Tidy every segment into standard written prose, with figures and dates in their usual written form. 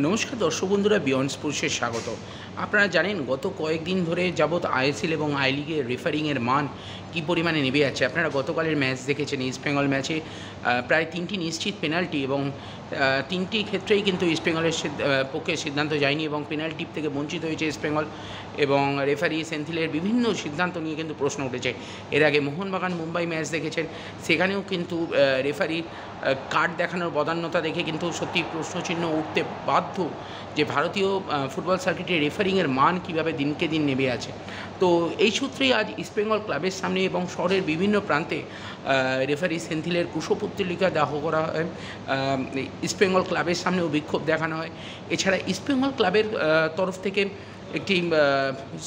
নমস্কার দর্শক বন্ধুরা, বিয়ন্ড স্পোর্টসে স্বাগত। আপনারা জানেন গত কয়েকদিন ধরে যাবৎ আইএসএল এবং আই লিগের রেফারিংয়ের মান কী পরিমাণে নেমে যাচ্ছে। আপনারা গতকালের ম্যাচ দেখেছেন, ইস্টবেঙ্গল ম্যাচে প্রায় 3টি নিশ্চিত পেনাল্টি এবং 3টি ক্ষেত্রেই কিন্তু ইস্টবেঙ্গলের পক্ষে সিদ্ধান্ত যায়নি এবং পেনাল্টি থেকে বঞ্চিত হয়েছে ইস্টবেঙ্গল। এবং রেফারি সেন্থিলের বিভিন্ন সিদ্ধান্ত নিয়ে কিন্তু প্রশ্ন উঠেছে। এর আগে মোহনবাগান মুম্বাই ম্যাচ দেখেছেন, সেখানেও কিন্তু রেফারি কার্ড দেখানোর বদান্যতা দেখে কিন্তু সত্যি প্রশ্নচিহ্ন উঠতে বাধ্য যে ভারতীয় ফুটবল সার্কিটে রেফারিংয়ের মান কীভাবে দিনকে দিন নেমে আছে। তো এই সূত্রেই আজ ইস্টবেঙ্গল ক্লাবের সামনে এবং শহরের বিভিন্ন প্রান্তে রেফারি সেন্থিলের কুশপুত্তলিকা দাহ করা হয়। ইস্টবেঙ্গল ক্লাবের সামনেও বিক্ষোভ দেখানো হয়। এছাড়া ইস্টবেঙ্গল ক্লাবের তরফ থেকে একটি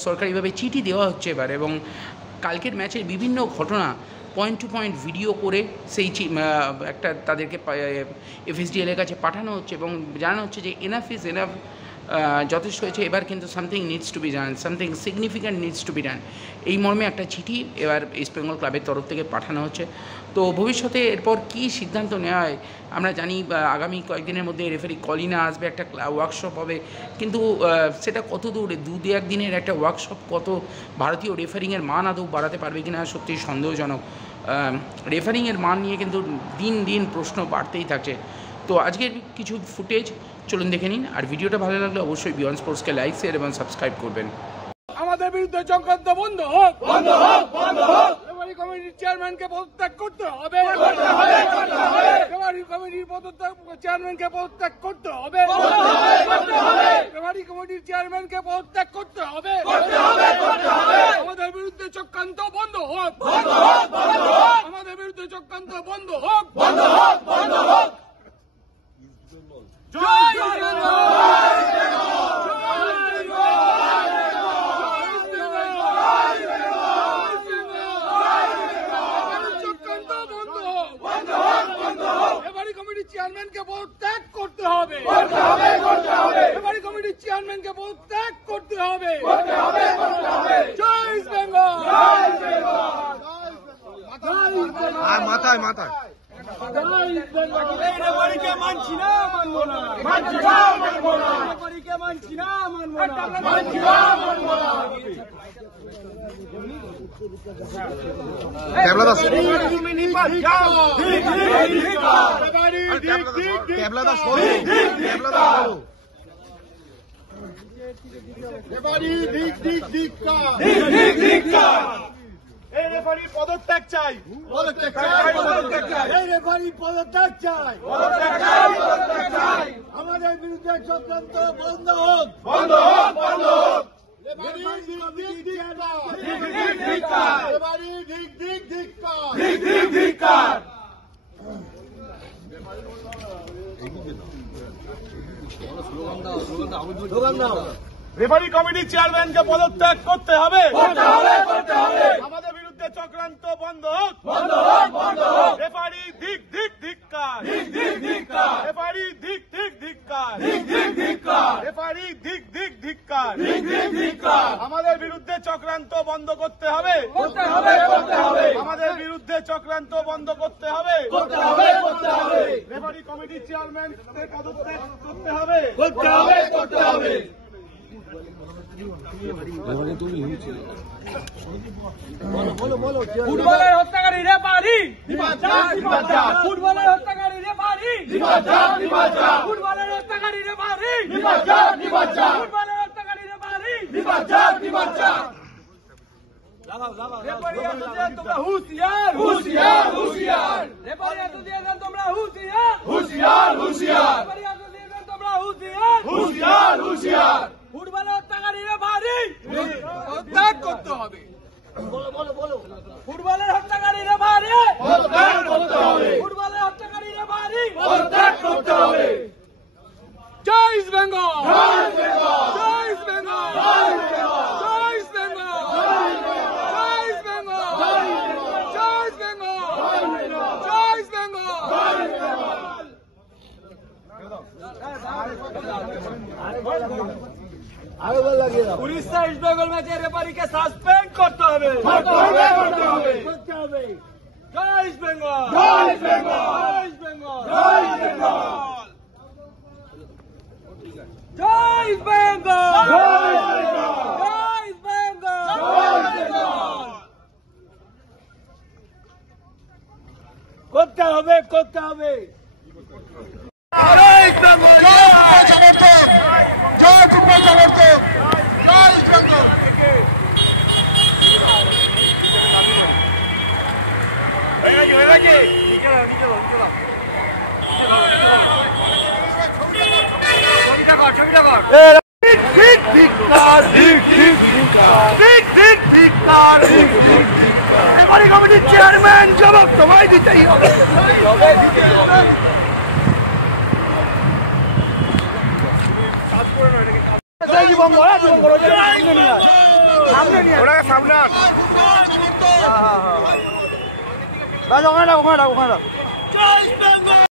সরকারিভাবে চিঠি দেওয়া হচ্ছে এবার, এবং কালকের ম্যাচের বিভিন্ন ঘটনা পয়েন্ট টু পয়েন্ট ভিডিও করে সেই একটা তাদেরকে এফএসডিএলের কাছে পাঠানো হচ্ছে এবং জানানো হচ্ছে যে এনাফ ইজ এনাফ, যথেষ্ট হয়েছে, এবার কিন্তু something needs to be done, something significant needs to be done. এই মর্মে একটা চিঠি এবার ইস্টবেঙ্গল ক্লাবের তরফ থেকে পাঠানো হচ্ছে। তো ভবিষ্যতে এরপর কী সিদ্ধান্ত নেওয়া হয় আমরা জানি। আগামী কয়েকদিনের মধ্যে রেফারি কলিনা আসবে, একটা ওয়ার্কশপ হবে, কিন্তু সেটা কত দূরে এক দিনের একটা ওয়ার্কশপ কত ভারতীয় রেফারিংয়ের মান আদৌ বাড়াতে পারবে কিনা সত্যি সন্দেহজনক। রেফারিংয়ের মান নিয়ে কিন্তু দিন দিন প্রশ্ন বাড়তেই থাকছে। তো আজকের কিছু ফুটেজ চলুন দেখে নিন, আর ভিডিওটা ভালো লাগলে অবশ্যই বিয়ন্ড স্পোর্টসকে লাইক, শেয়ার এবং সাবস্ক্রাইব করবেন। আমাদের বিরুদ্ধে চক্রান্ত বন্ধ হোক, বন্ধ হোক, বন্ধ হোক। রেফারি কমিটির চেয়ারম্যানকে পদত্যাগ করতে হবে, করতে হবে, করতে হবে। রেফারি কমিটির চেয়ারম্যানকে পদত্যাগ করতে হবে, করতে হবে, করতে হবে। রেফারি কমিটির চেয়ারম্যানকে পদত্যাগ করতে হবে, করতে হবে, করতে হবে। আমাদের বিরুদ্ধে চক্রান্ত বন্ধ হোক, বন্ধ হোক, বন্ধ হোক। আমাদের বিরুদ্ধে চক্রান্ত বন্ধ হোক, বন্ধ হোক, বন্ধ হোক। জয় জগন্নাথ। চেয়ারম্যানকে পদত্যাগ করতে হবে, করতে হবে, করতে হবে। রেফারি কমিটির চেয়ারম্যানকে পদত্যাগ করতে হবে, করতে হবে, করতে হবে। জয় ইস্ট বেঙ্গল, জয় ইস্ট বেঙ্গল, জয় ইস্ট বেঙ্গল। আর মাথায় মাথায় জয় ইস্ট বেঙ্গল। এই রেফারিকে মানছি না, মানবো না, মানছি না, মানবো না। রেফারিকে মানছি না, মানবো না, মানছি না, মানবো না। পদত্যাগ চাই, পদত্যাগ চাই, পদত্যাগ চাই। এই রেফারি পদত্যাগ চাই, পদত্যাগ চাই, পদত্যাগ চাই। আমাদের বিরুদ্ধে চক্রান্ত বন্ধ হোক, বন্ধ হোক, বন্ধ হোক। রেফারি ধিক ধিক্কার, রেফারি ধিক ধিক্কার, ধিক ধিক্কার। রেফারি কমিটির চেয়ারম্যানকে পদত্যাগ করতে হবে, করতে হবে, করতে হবে। আমাদের বিরুদ্ধে চক্রান্ত বন্ধ হোক, বন্ধ হোক, বন্ধ হোক। রেফারি ধিক ধিক্কার, ধিক ধিক্কার। রেফারি ধিক ধিক্কার, ধিক ধিক্কার। রেফারি ধিক ধিক্কার, ধিক ধিক্কার। আমাদের বিরুদ্ধে চক্রান্ত বন্ধ করতে হবে, করতে হবে, করতে হবে। আমাদের বিরুদ্ধে চক্রান্ত বন্ধ করতে হবে, করতে হবে, করতে হবে। রেফারি কমিটির চেয়ারম্যানকে পদত্যাগ করতে হবে, করতে হবে, করতে হবে। ফুটবলের হত্যাকারী রেফারি, ফুটবলের হত্যাকারী রেফারি, ফুটবলের হত্যাকারী রেফারি, ফুটবলের হত্যাকারী রেফারি। রেফারি অ্যাসোসিয়েশন তোমরা হুঁশিয়ার, হুঁশিয়ার, হুঁশিয়ার। রেফারি অ্যাসোসিয়েশন তোমরা হুঁশিয়ার, হুঁশিয়ার, হুঁশিয়ার। রেফারি অ্যাসোসিয়েশন তোমরা হুঁশিয়ার, হুঁশিয়ার, হুঁশিয়ার। ফুটবলের হত্যাকারী রেফারি পদত্যাগ করতে হবে, ফুটবলের হত্যাকারী রেফারি পদত্যাগ করতে হবে, ফুটবলের হত্যাকারী রেফারি পদত্যাগ করতে হবে। জয় ইস্ট বেঙ্গল, জয় ইস্ট বেঙ্গল, জয় ইস্ট বেঙ্গল, জয় ইস্ট বেঙ্গল, জয় ইস্ট বেঙ্গল, জয় ইস্ট বেঙ্গল, জয় ইস্ট বেঙ্গল, জয় ইস্ট বেঙ্গল, জয় ইস্ট বেঙ্গল। উড়িষ্যা ইস্ট বেঙ্গল ম্যাচের রেফারিকে সাসপেন্ড করতে হবে, করতে হবে, করতে হবে, করতে হবে। জয় ইস্ট বেঙ্গল, জয় ইস্ট বেঙ্গল, জয় ইস্ট বেঙ্গল, জয় ইস্ট বেঙ্গল। জয় বেঙ্গল জয় বেঙ্গল! জয় বেঙ্গল করতে হবে করতে হবে জয় বেঙ্গল! জয় যুব সমর্থক! জয় বেঙ্গল! হয়ে গেছে? রেফারি কমিটির চেয়ারম্যান জবাব তোমায় দিতেই হবে। সামনে